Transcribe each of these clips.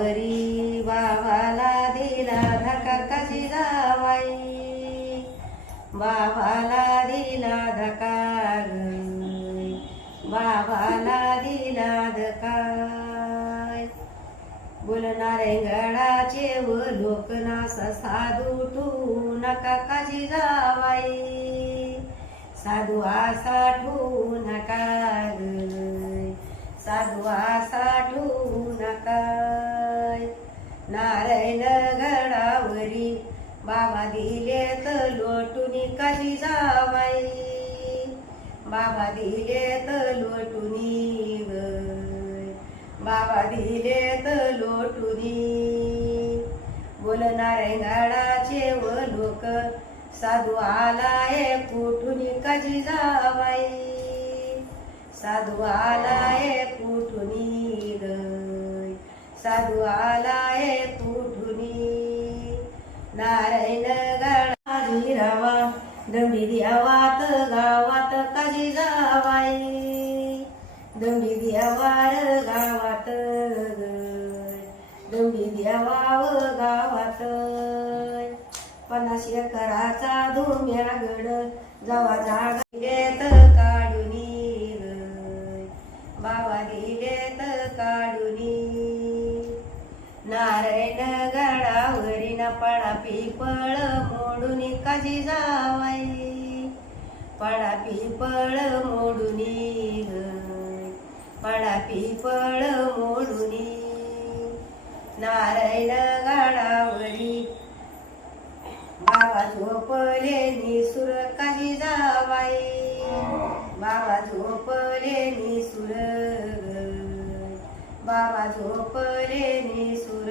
गडावरी बाबाला दिला धक्का कशी जावाई बाबाला दिला धक्का ग. बाबाला दिला धक्का बोलणारे गडाचे व लोकनास साधू तू नका काजी जावाई साधू आसा नका ग. साधू आसा ठू नका नारायण गडावरी बाबा दिले तर लोटून काजी जावाई? बाबा दिले तर लोटुनी ग बाबा दिले तर लोटुनी बोलणारे गाडाचे व लोक साधू आलाय कुठून कशी जावाई? साधू आलाय कुठून ग साधू आलाय कुठुनी नारायण गणाजी रावा दंडी द्यावात गावात काजी जावाय दंडी द्यावार गावात दंडी द्यावाव गावात पन्नास एकराचा धुम्यागड जावा जागा घेत गडावरी न पडा पिपळ मोडून काजी जावाई. पडा पिपळ मोडुनी ग पिपळ मोडून नारायण गाडावरी. बाबा झोपले निसुर काही जावाई. बाबा झोपले निसुर. बाबा झोपले निसुर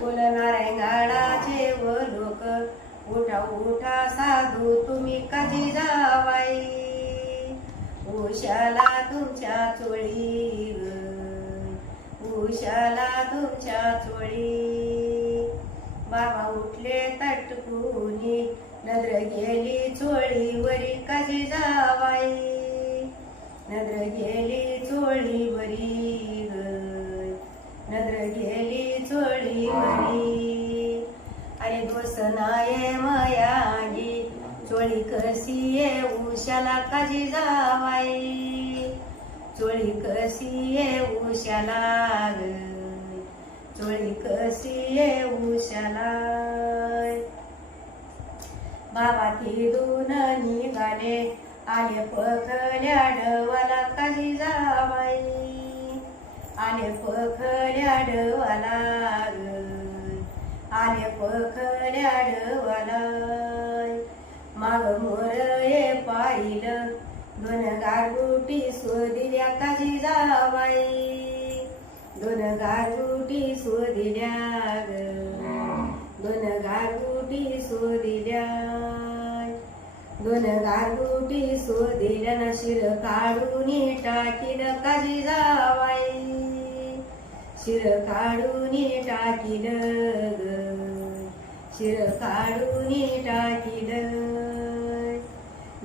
बोलणारे गाडाचे व लोक उठा उठा साधू तुम्ही कधी जावाई? उशाला तुमच्या चोळी उशाला तुमच्या चोळी बाबा उठले तटकुनी नद्र गेली चोळीवरी. कधी जावाई? नद्र गेली चोळी कसिये कशी ये उशाला काजी जावाई. चोळी कशी ये उशाला चोळी कशी ये उशाला बाबा दोन निघाले आले पखल्या डवाला काही जावाई. आले पखल्या डवाला आले पखल्या डवाला माग मोर ये पाहिलं. दोन गारगुटी शोधिल्या काही जावाई. दोन गारगुटी शोधिल्या ग. दोन गारगुटी शोधिल्या दोन गारगुटी शोधिल्या ना शिर काढून टाकील काजी जावाई. शिर काढून टाकील ग. शिर काढून टाकील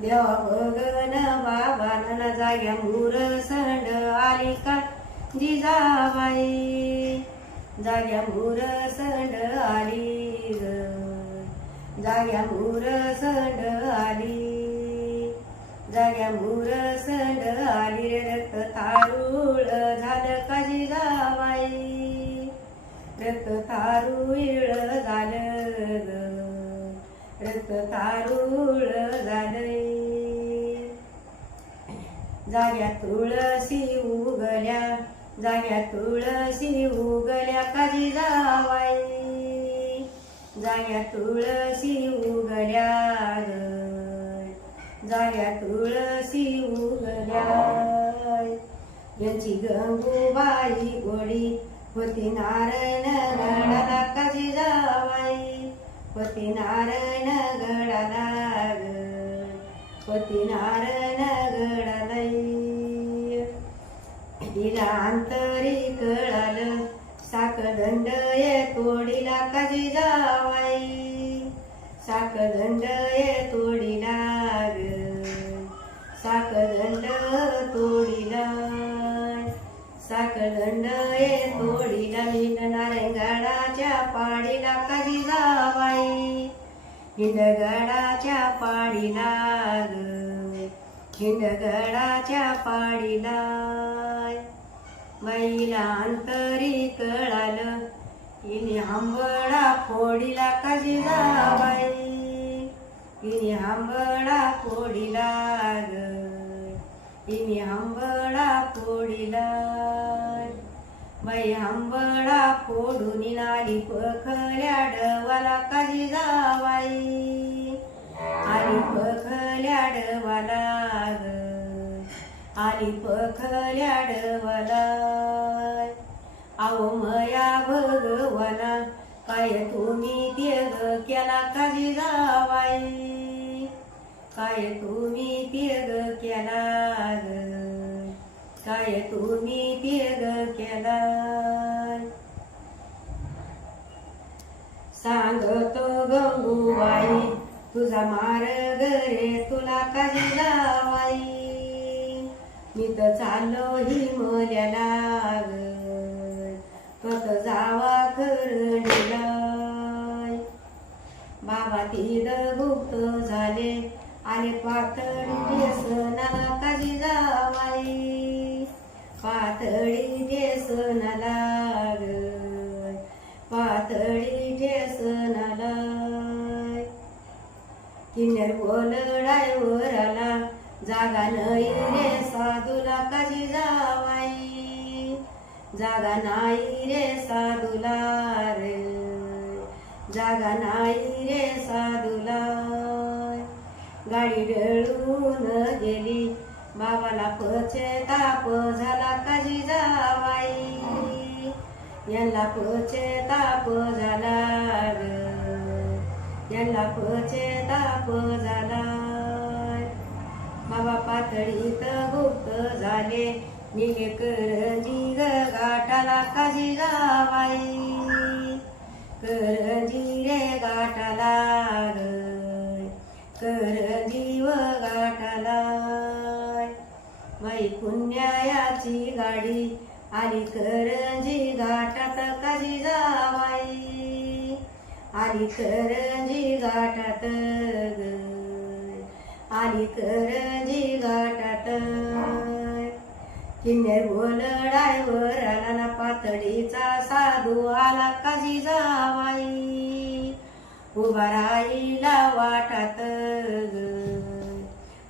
देवा बगन बाबा जाग्या मुर संड आली का जिजाबाई जाग्या मुर संड आली ग जाग्या मुर संड आली जाग्या मुर संड आली रे रक्त तारुळ झालं काजी जिजाबाई रक्त तारुळ झालं ग. रक्त तारुळ जाग्या तुळसी उगल्या जाग्या तुळसी उगल्या काजी जावाई. जाग्या तुळसी उगल्या ग जाग्या तुळसी उगल्या यांची गंगूबाई गोडी होती नारायण गडाला काजी जावाई. होती नारायण गडाला होती नारायण तिला अंतरी कळालं. साखदंड ये तोडीला काजी जावाई. साखदंड ये तोडीला साखदंड तोडीला साखदंड ये तोडीला हिंद नारायणगाडाच्या पाडीला काजी जावाई. हिंदगाडाच्या पाडीला हिंदगडाच्या पाडीला बाईला अंतरी कळालं इने आंबळा फोडीला कशी जावाई इने आंबळा फोडीला ग इने आंबळा फोडीला बाई आंबळा फोडून नाली पखल्या डवाला कशी जावाई आली पखल्या डवाला आली पखल्या डवाला अहो मया भगवना काय तुम्ही त्याग केला काजी जावाई काय तुम्ही त्याग केला काय तुम्ही त्याग केला? सांगतो गंगूबाई तुझा मार्ग रे तुला काजी जावाई मी तर चाललो हिमल्याला ग कत जावा करडीला बाबा तिथं गुप्त झाले आणि पातळी देसनाला काजी जावाई पातळी देसनाला ग पातळी देसनाला किन्नर बोल आला. जागा नाही रे साधूला काजी जावाई? जागा नाही रे साधूला रे. जागा नाही रे साधूला. गाडी डळून गेली. बाबाला पचे ताप झाला काजी जावाई? यांना पचे ताप झाला ग यांना पचे ताप झाला बाबा पातळीत गुप्त झाले. निघे करंजी ग गाठाला काजी जावाई करंजी रे गाठाला ग व गाठाला बाई पुण्यायाची गाडी आली करंजी घाटात काजी जावाई आली करंजी घाटात ग. आली करंजी घाटात किन्नर बोल डायवर आला ना पातळीचा साधू आला काजी जावाई. उभा राहिला वाटात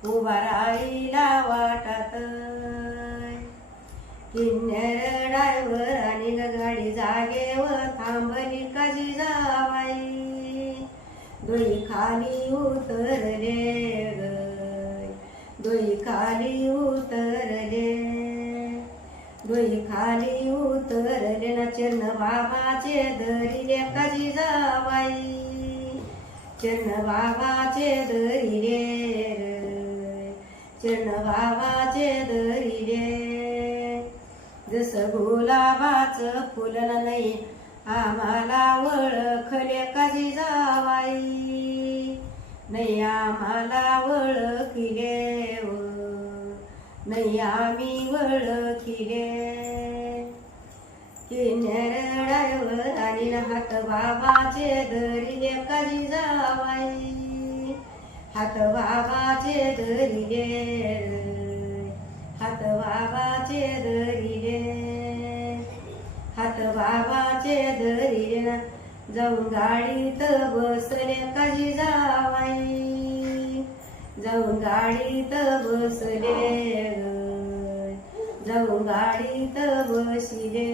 उभा राहिला वाटात. किन्नर डायवर आणि ग गाडी जागेवर थांबली काजी जावाई. दोई खाली उतरले खाली उतरले. दोई खाली उतरले ना चरण बाबाचे धरिले काजी जावाई? चरण बाबाचे धरिले ग. चरण बाबाचे धरिले जस गुलाबाचं फुलन नाही आम्हाला ओळखले काजी जावाई? नाही आम्हाला ओळखिले व नाही आम्ही वळखिले किन्नर डायवर आणि हात बाबाचे धरिले कधी जावाई. हात बाबाचे धरिले हात बाबाचे धरिले हात बाबाचे धरिले ना जाऊन गाडीत बसले कधी जावाई. जाऊन गाडीत बसले. जाऊन गाडीत बसले.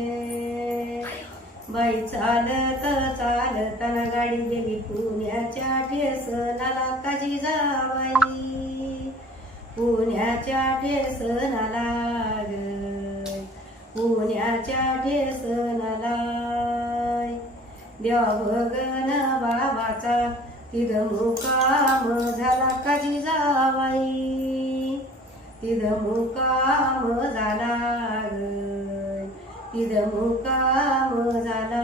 बाई चालत चालताना गाडी गेली पुण्याच्या ठेसनाला काजी जावाई. पुण्याच्या ठेसनाला पुण्याच्या ठेसनाला देवा भगन बाबाचा तिथं मुकाम झाला काजी जावाई? तिथं मुकाम झाला ग. तिथं मुकाम झाला.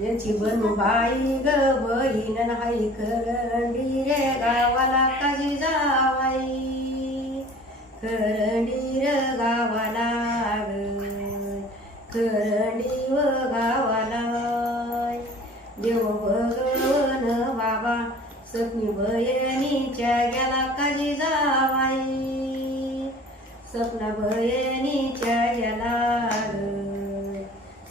याची बनबाई ग बहीण नाही करंडी रे गावाला काजी जावाई? करंडी र गावाला सखी बयनीच्या गेला काजी जावाई. सपना बयनीच्या गेला ग.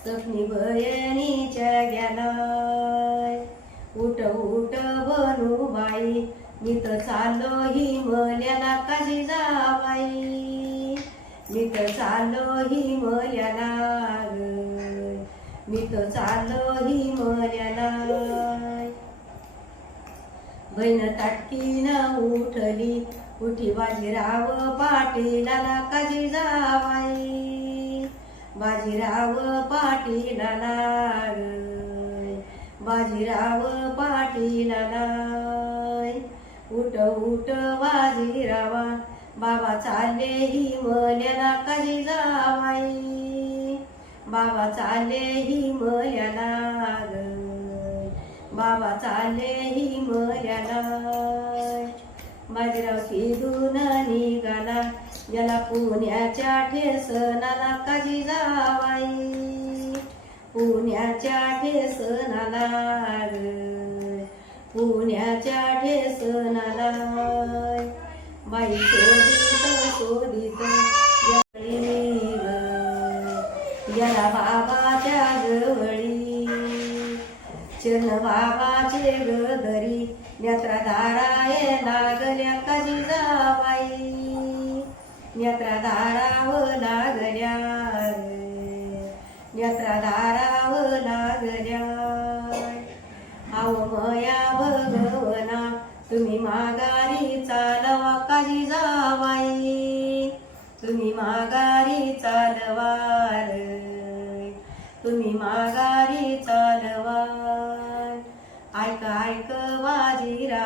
सपनी बहिणीच्या गेला उठ उठ बनू बाई. मी तर चाललो हिमल्याला काजी जावाई. मी तर चाललो हिमल्याला ग. मी तर चाललो हिमल्याला बहीण ताटकीनं उठली. उठी बाजीराव पाटीलाला काजी जावाई? बाजीराव पाटीलाला बाजीराव पाटीलाला उठ उठ बाजीरावा बाबा चालले हिमल्याला काजी जावाई? बाबा चालले ही मल्याला बाबा चालले हिमल्याला बाजीराव तिथून निघाला. याला पुण्याच्या ठेसनाला काजी जावाई. पुण्याच्या ठेसनाला पुण्याच्या ठेसनाला बाई शोधित शोधित. गदरी लागल्या कधी जावाई नेत्रधाराव लागल्या नेत्रधाराव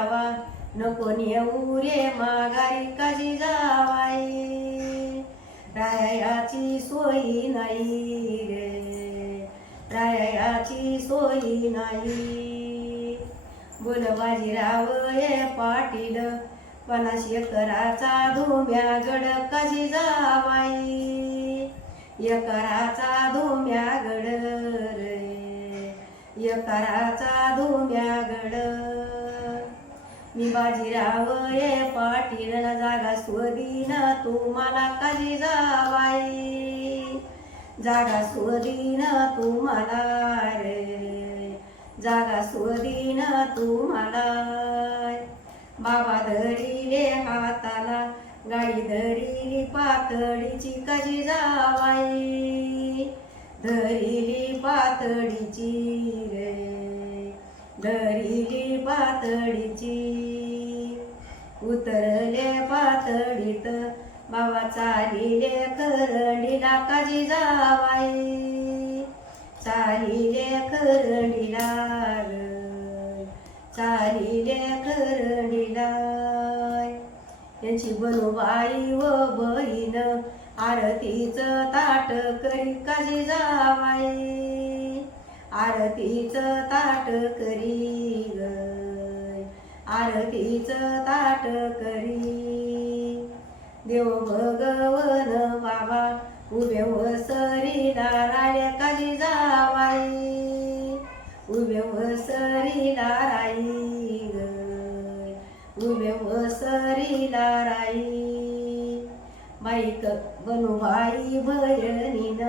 जावा. नको येऊ रे माघारी काजी जावाई. रायाची सोयी नाही रे. रायाची सोयी नाही. बोल बाजीराव ये पाटील पन्नास एकराचा धुम्या गड काजी जावाई? एकराचा धुम्या गड रे. एकराचा धुम्या गड मी बाजीराव ये पाटील न जागा स्वदीन तुम्हाला काजी जावाई. जागा स्वदीन तुम्हाला रे. जागा स्वदीन तुम्हाला बाबा धरिले हाताला गाडी धरिली पातळीची कशी जावाई. धरिली पातळीची रे. धरिली पातळीची. उतरले पातळीत बाबा चालिले करडीला काजी जावाय चालिले करडीला चालिले करडीला यांची बनूबाई व बहीण आरतीचं ताट करी काजी जावाय आरतीचं ताट करी ग. आरतीच ताट करी. देव भगवन बाबा उभे हो वसरीला राया काजी जावाई? उभे हो वसरीला राई उभे हो वसरी राई बाईक बनूबाई भयनीन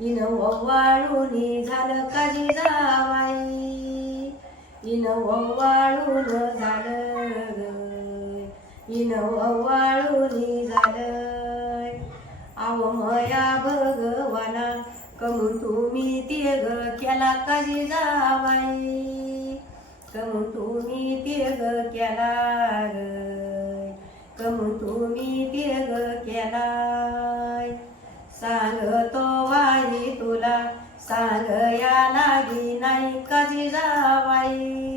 इन वाळून झालं काजी जावाई? इन झालं ग. इन ओवाळून झालं अवमया भगवाना कमून तुम्ही ते ग केला काजी जावाई? कमून तुम्ही ते ग केला कमून तुम्ही ते ग केलाय? सांगतो वाई तुला सांग या लागी नाही काजी जावाई.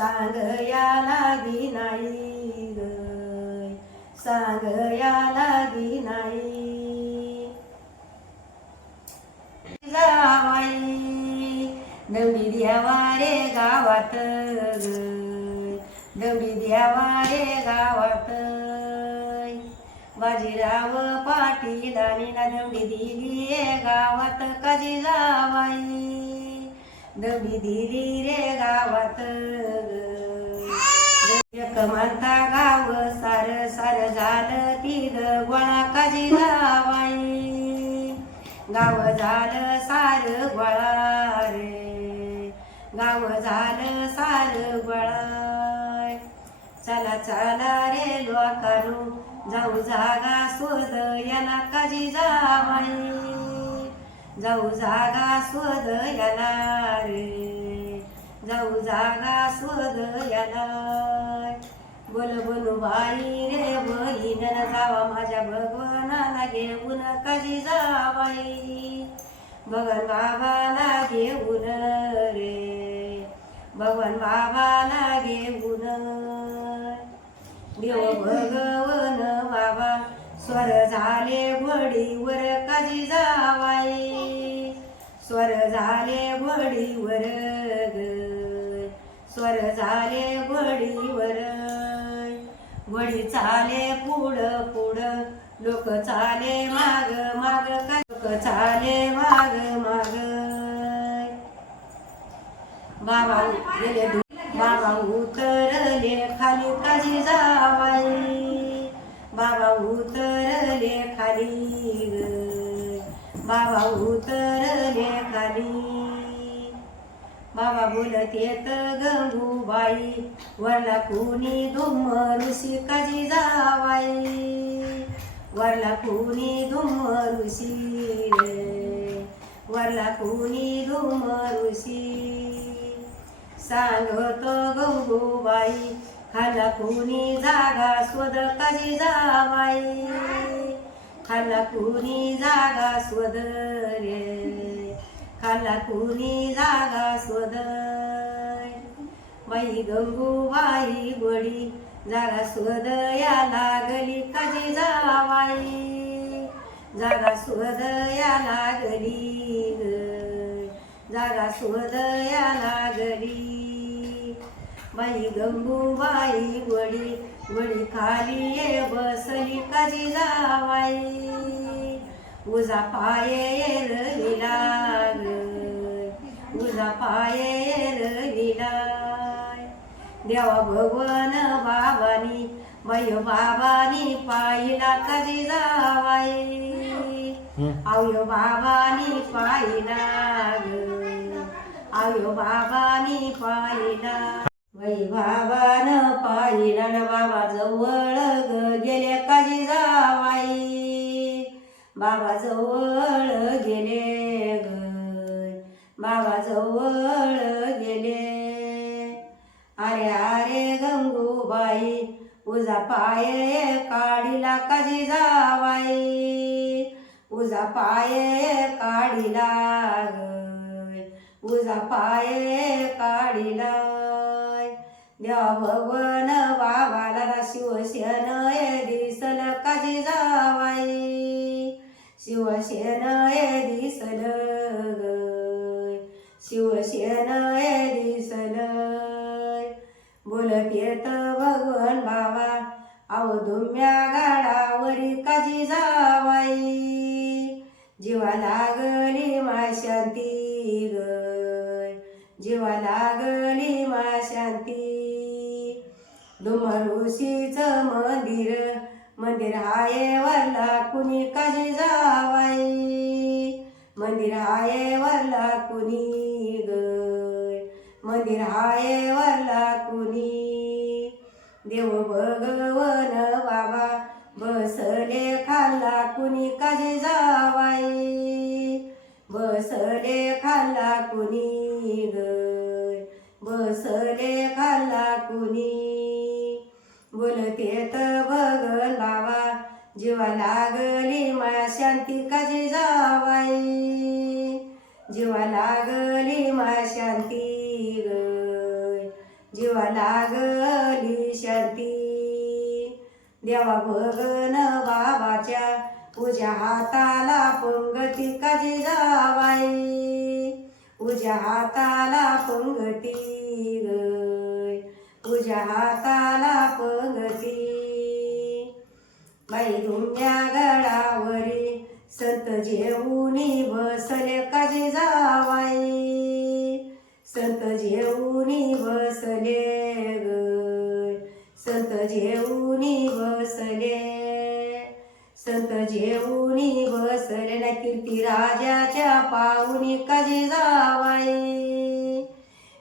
सांग या लागी नाही ग सांग या लागी नाही. जावाई दौडी द्यावा रे गावात ग. दौडी द्यावा रे गावात. बाजीराव पाटील आणि दौडी दिली गावात. काजी जावाई? दौडी दिली रे गावात. ग. गाव सार सार झालं तीद गोळा काजी जावाई गाव झालं सार गोळा रे. गाव झालं सार गोळा. चला चला रे लोकारू जाऊ जागा शोध याला काजी जावाई. जाऊ जागा शोध रे जाऊ जागा शोध याला बोल बोलू बाई रे बहीण जावा माझ्या भगवानाला घेऊन कधी जावाई? भगवान बाबाला घेऊन रे. भगवान बाबाला घेऊन. देव भगवन बाबा स्वर झाले वडीवर कधी जावाई? स्वर झाले वडीवर स्वर झाले वडीवर वडी चाले पुढ पुढ लोक चाले माग माग काय लोक चाले माग माग. बाबा गेले बाबा उतर खाली बाबा उतरले खाली. बाबा बोलत येत गंगूबाई वरला कुणी धुम ऋषी काजी जावाई? वरला कुणी धुम ऋषी वरला कुणी धुम ऋषी? सांगतो गंगूबाई खाला कुणी जागा शोध काजी जावाई? खाला कुणी जागा शोध रे खाला कुणी जागा शोध बाई गंगूबाई गोडी जागा स्वदया या लागली. काजी जावाई जागा स्वदया या लागली जागा स्वदया या लागली. बाई गंगूबाई गोडी गोडी खाली ये बसली काजी जावाई? उजा पाये रविला उजा पाये रविला देवा भगवान बाबानी बाई बाबानी पाहिला कधी जावाई? आयो बाबानी पाहिला आयो बाबानी पाहिला वैभावान बाबान पाहिला न बाबा जवळ ग गेले काजी जावाई. बाबा जवळ गेले ग. बाबा जवळ गेले. अरे अरे गंगूबाई उजा पाये काढीला काजी जावाई. उजा पाय काढीला ग. उजा पाये काढीला भवन वावाला शिवसेन ये दिसल काजी जावाई? शिवसेन ये दिसल शिवसेन ये दिसल बोलत येत बाबा अवधुम्या गाडावरी काजी जावाई? जीवा लागली मा शांती ग. जीवा लागली मा शांती डुमरुशीच मंदिर मंदिर हाये वरला कुणी काजी जावाई? मंदिर हाये वरला कुणी ग? मंदिर हाये वरला कुणी? देव भगवन बाबा बसले खाल्ला कुणी काजी जावाई? बसले खाल्ला कुणी ग? बसले खाल्ला कुणी बोलतेत भगन बाबा जीवा लागली मा शांती काजी जावाई? जीवा लागली मा शांती ग. जीवा लागली शांती. देवा भगन बाबाच्या उज्या हाताला पंगती काजी जावाई? उज्या हाताला पंगती गय उज्या हाताला पंगती बाई धुम्या गडावरी संत जेवूनी बसले काजी जावाई? संत जेवूनी बसले ग संत जेऊनी बसले संत जेऊनी बसले ना कीर्ती राजाच्या पाहुणी कधी जावाई?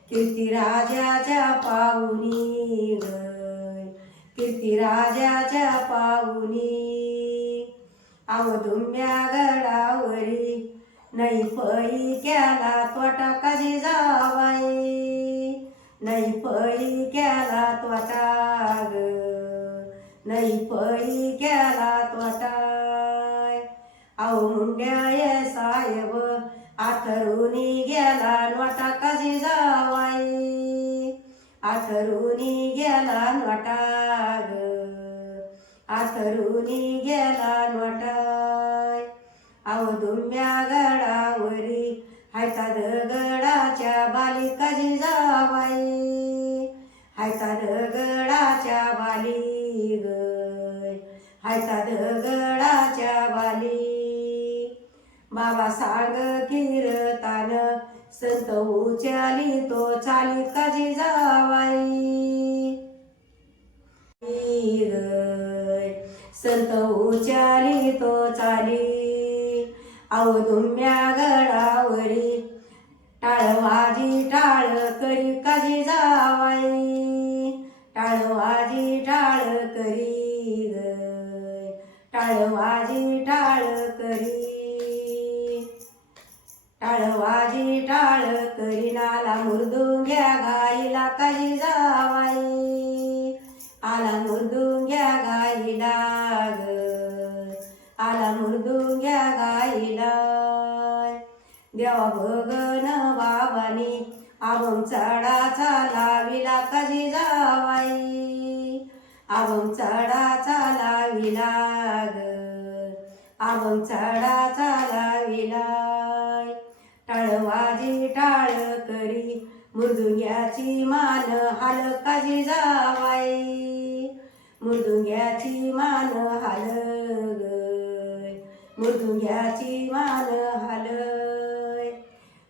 कीर्ती राजाच्या पाहुणी कीर्ती राजाच्या अवधुम्या गडावरी नाही पै केला त्वटा कधी जावाई. नाही पै केला त्वटा ग नाही पै केला तोटा अहो मुंड्या साहेब आथरुनी गेला नोटा कधी जावाई. आथरुनी गेला नोटा आसरुनी आथरुनी गेला नोटाय. दुम्या गडावरी हायता दगडाच्या बाली कधी जावाई. हायता दगडाच्या बाली गय हायता दगडाच्या बाली बाबा सांग कीर्तन संत उचाली तो चाली काजी जावाई. गय संत उचाली तो चाली. अवधुम्या गडावरी टाळवाजी टाळ करी काजी जावाई. टाळवाजी टाळ करी गय टाळवाजी टाळ करी टाळवाजी टाळ करीनाला मुर्दुंग्या गाईला काही जावाई. आला मुर्दुंग्या गाईला ग आला मुरदुंग्या गाईला देवा भगन बाबानी आबम चढाचा लाविला कधी जावाई. आबम चढाचा लाविला ग. आबम चढाचा लाविला. टाळवाजी टाळ करी मृदुंग्याची मान हाल काजी जावाई. मृदुंग्याची मान हाल मृदुंग्याची मान हाल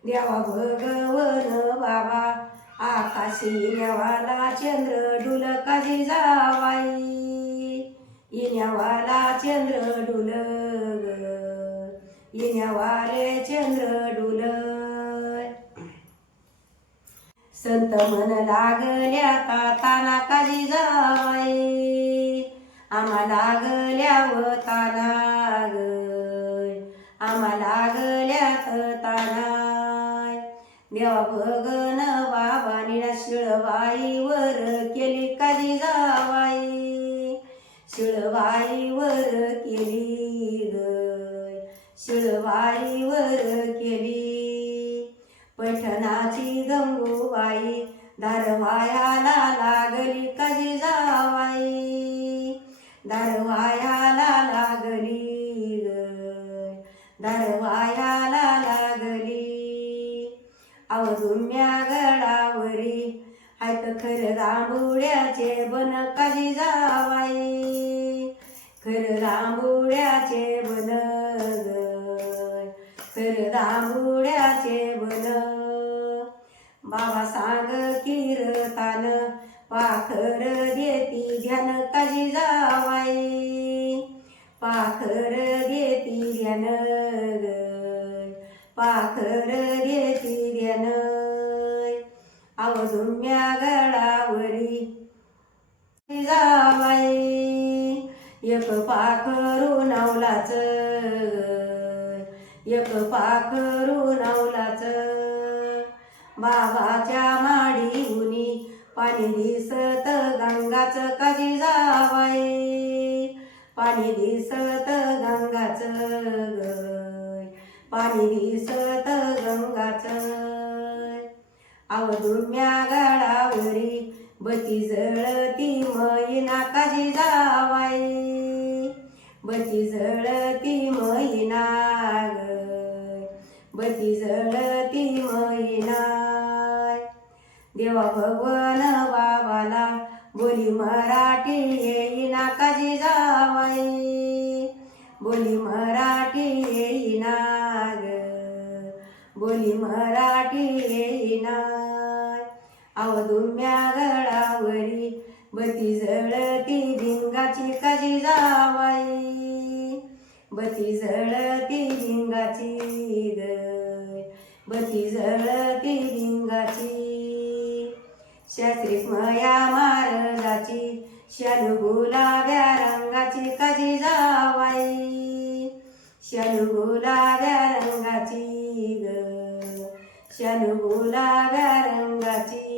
देवा भगवन बाबा आकाशी नेवाला चंद्र डुल काजी जावाई. येण्यावाला चंद्र डुल इन्यावारे चंद्र डुल संत मन लागल्या का ताना कधी जावाई आम्हा लागल्याव ताना गय. आम्हा लागल्यात तानाय देवा भगन बाबानी शिळबाईवर केली कधी जावाई? शिळबाईवर केली गय केली. पैठणाची गंगूबाई दारवायाला लागली कधी जावाई? दारवायाला लागली दारवायाला लागली. अवधुम्या गडावरी हायत खर रांबुड्याचे बन कधी जावाई? खर रांबुड्याचे बन खर रांबुड्याचे बन बाबा सांग कीर्तन पाखर देती ध्यान कशी जावाई? पाखर देती ध्यान पाखर देती ध्यान. अवधुम्या गडावरी जावाई. एक पाखरू नवलाच कृपा पाखरू नवलाच बाबाच्या माडी उनी पाणी दिसत गंगाच कधी जावाय? पाणी दिसत गंगाच पाणी दिसत गंगाच अवधुम्या गडावरी बती जळती मैना कधी जावाय? बती जळती मैना बती जळती मैना देवा भगवान बाबाला बोली मराठी येई नाकाजी जावाई. बोली बती जळती भिंगाची शास्त्रीक शनु महाराजाची गुलाब्या रंगाची काजी जावाई. शनु गुलाब्या रंगाची ग शनु गुलाब्या रंगाची